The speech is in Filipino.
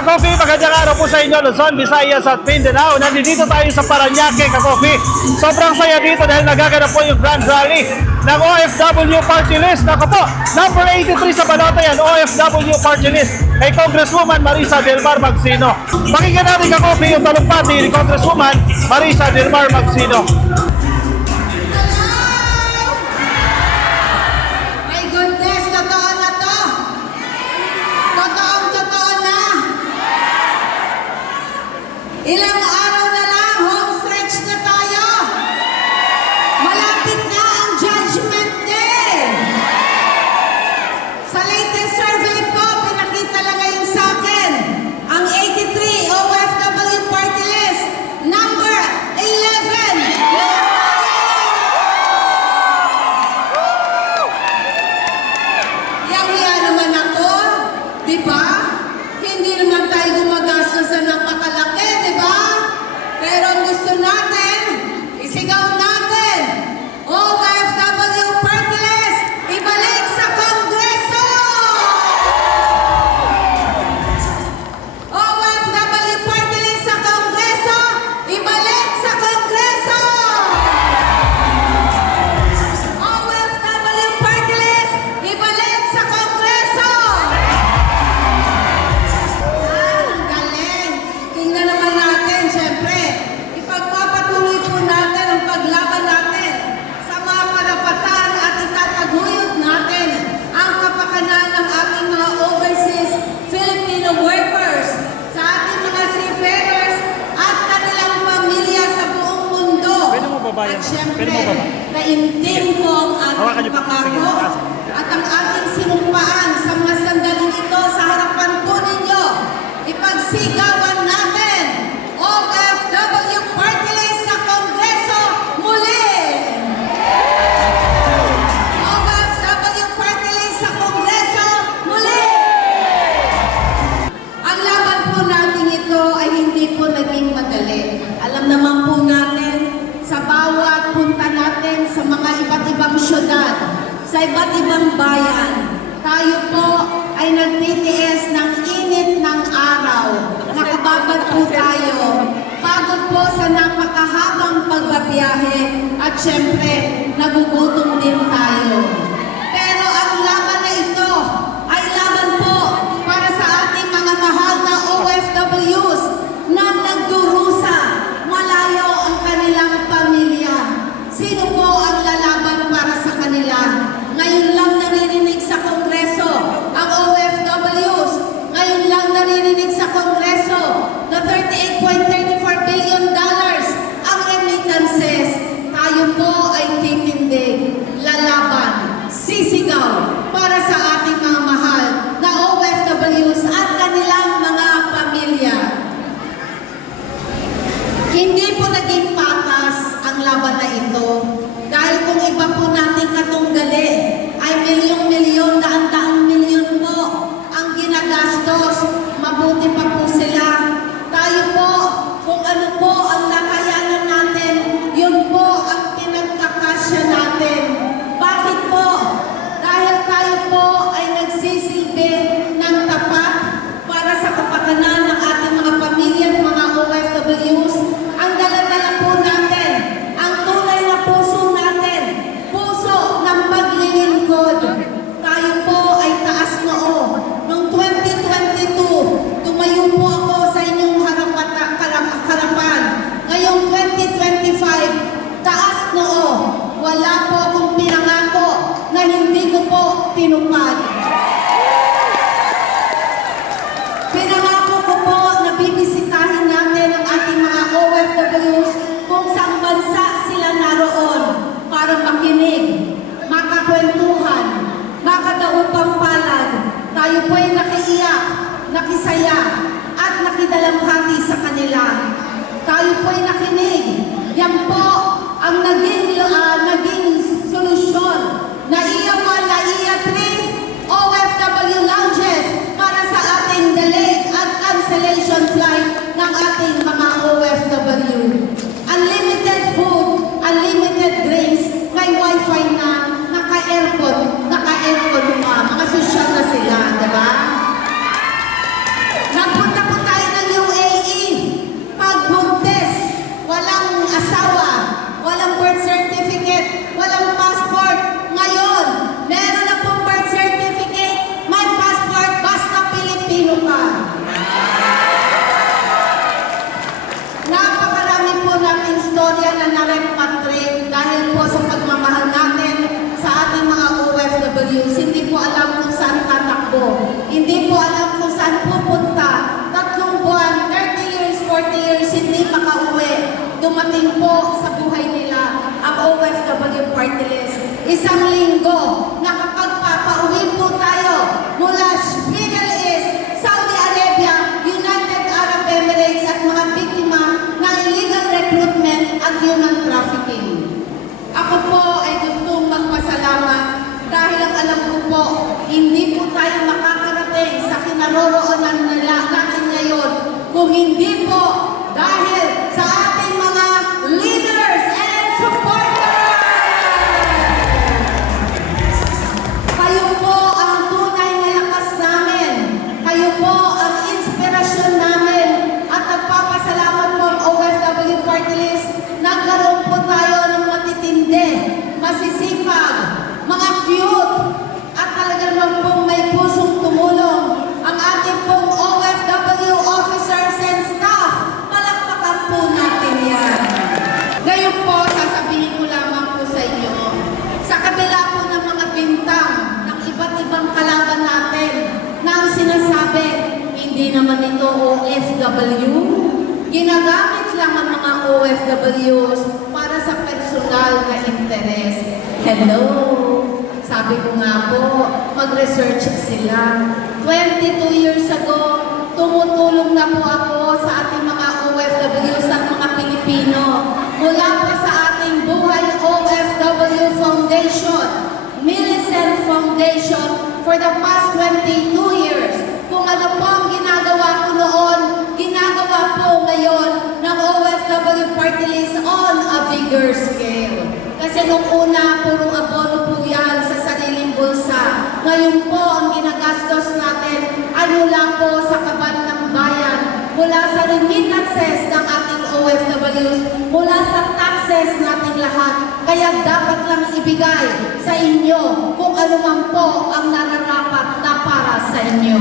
Ka-Coffee, magandang araw po sa inyo, Luzon, Visayas at Mindanao. Nandito tayo sa Parañaque, Ka-Coffee. Sobrang saya dito dahil nagaganap po yung Grand Rally ng OFW Party List. Naku po, number 83 sa balota yan, OFW Party List kay Congresswoman Marisa Del Mar Magsino. Pakinggan natin, Ka-Coffee, yung talumpati ni Congresswoman Marisa Del Mar Magsino. Ilang araw na lang, home stretch na tayo. Malapit na ang Judgment Day. Sa latest survey po, pinakita lang ngayon sa akin, ang 83 OFW Party List, number 11. Yang-hiya naman ako, di ba? Hindi naman tayo gumagastos sa napakalaki, di ba? Pero ang gusto natin, isigaw natin, OFW Party List, ibalik sa Kongreso! OFW Party List sa Kongreso, ibalik sa Kongreso! OFW Party List, ibalik sa Kongreso! Ang galing! Tingnan naman natin, syempre, ipagpapatuloy po natin ang paglaban natin sa mga karapatan at itataguyod natin ang kapakanan ng ating mga overseas Filipino workers, sa ating mga seafarers at kanilang pamilya sa buong mundo. Pwede mo baba yan? At syempre, Pwede mo baba? naintin po ang Hawakan ating niyo po. Sige, pangako taas. at ang ating sinumpaan sa mga sandaling ito sa harapan po ninyo. Ipagsigawan natin, OFW Party List sa Kongreso muli! OFW Party List sa Kongreso muli! Ang laban po natin ito ay hindi po naging madali. Alam naman po natin, sa bawat punta natin sa mga iba't ibang syudad, sa iba't ibang bayan, tayo po ay nagtitiis ng init ng araw. Nakababad po tayo. Pagod po sa napakahabang pagbabiyahe at syempre, nagugutom din tayo. Pero ang laban na ito ay laban po para sa ating mga mahal na OFWs na nagdurusa, malayo ang kanilang pamilya. Sino po ang lalaban para sa kanila? Ngayon lang naririnig sa Kongreso ang OFWs. Ngayon lang naririnig sa Kongreso na $38.34 billion ang remittances. Tayo po ay titindig, lalaban, sisigaw para sa ating mga mahal na OFWs at kanilang mga pamilya. Hindi po naging patas ang laban na ito dahil kung iba po nating katunggali ay milyong-milyon, daan-daang milyon po ang ginagastos, mabuti pa po sila. Tayo po, kung ano po ang nakayanan natin, yun po ang pinagkakasya natin. Bakit po? Dahil tayo po ay nagsisilbi ng tapat para sa kapakanan ng ating mga pamilya at mga OFWs. Ang dala-dala po natin, ang tunay na puso natin, puso ng paglilingkod. Tayo po ay taas noo. Noong 2022, tumayo po ako sa inyong harapan. Ngayong 2025, taas noo. Wala po akong pinangako na hindi ko po tinupad. Pinangako ko po na bibisitahin natin ang ating mga OFWs kung saan bansa sila naroon para makinig, makakwentuhan, makadaupang palad. Tayo po ay nakiiyak, nakisaya, at nakidalamhati sa kanila. Tayo po ay nakinig. Yan po ang naging solusyon na IAMA, na IA3, OFW lounges para sa ating delayed at cancellation flight ng ating mga OFW. Unlimited food, unlimited drinks, may wifi na, naka-aircon pa, mga sosyal na sila, diba? Nagpunta po natin ngayon kung hindi po dahil sa ating mga leaders and supporters. Kayo po ang tunay na lakas namin. Kayo po ang inspirasyon namin. At nagpapasalamat po ang OFW Party List. Nagkaroon po tayo ng matitindi, masisipag, mga cute, at talaga naman pong may pusong tumulong. Ang ating pong OFW officers and staff, palakpakan po natin yan. Ngayon po, sasabihin ko lamang po sa inyo, sa kabila po ng mga bintang ng iba't ibang kalaban natin na ang sinasabi, hindi naman ito OFW. Ginagamit lang ang mga OFWs para sa personal na interes. Hello! Sabi ko nga po, mag-research sila. 22 years ago, tumutulong na po ako sa ating mga OFWs at mga Pilipino. Mula pa sa ating Buhay OFW Foundation, Millicent Foundation, for the past 22 years. Kung ano po ang ginagawa ko noon, ginagawa po ngayon ng OFW Party List on a bigger scale. Kasi nung una, puro abono po yan sa sariling bulsa. Ngayon po, ang ginagastos natin ay mula po sa kaban ng bayan, mula sa remittances ng ating OFWs, mula sa taxes nating lahat. Kaya dapat lang ibigay sa inyo kung ano man po ang nararapat na para sa inyo.